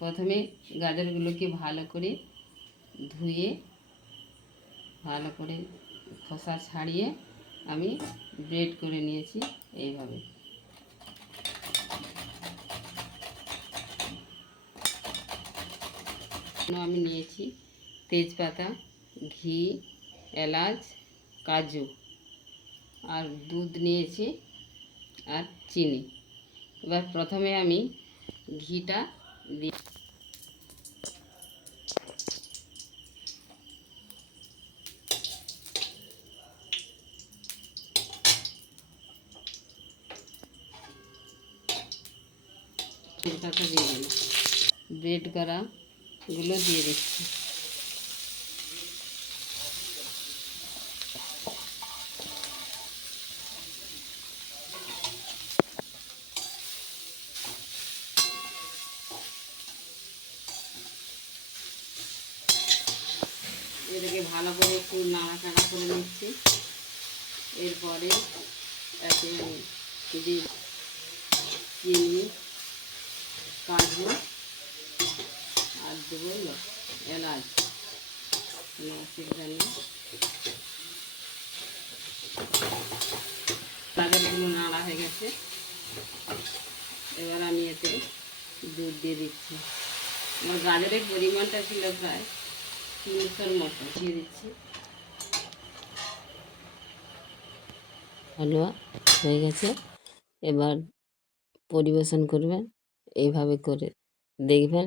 প্রথমে গাজরগুলোকে ভালো করে ধুয়ে ভালো করে খোসা ছাড়িয়ে আমি ব্রেড করে নিয়েছি এইভাবে। আমি নিয়েছি তেজপাতা, ঘি, এলাচ, কাজু আর দুধ নিয়েছি আর চিনি। এবার প্রথমে আমি ঘিটা দিই। তেজপাতা দিয়ে দিলাম, ব্রেড করাগুলো দিয়ে দিচ্ছি। এটাকে ভালো করে একটু নাড়াচাড়া করে নিচ্ছি। এরপরে এতে আমি দিই চিনি, কাজু আর দেবো এলাচ, এলাচের জন্য গাজরগুলো নাড়া হয়ে গেছে। এবার আমি এতে দুধ দিয়ে দিচ্ছি। আমার গাজরের পরিমাণটা ছিল প্রায় 300 মতো। দিয়ে দিচ্ছি। হালুয়া হয়ে গেছে। এবার পরিবেশন করবেন, এইভাবে করে দেখবেন।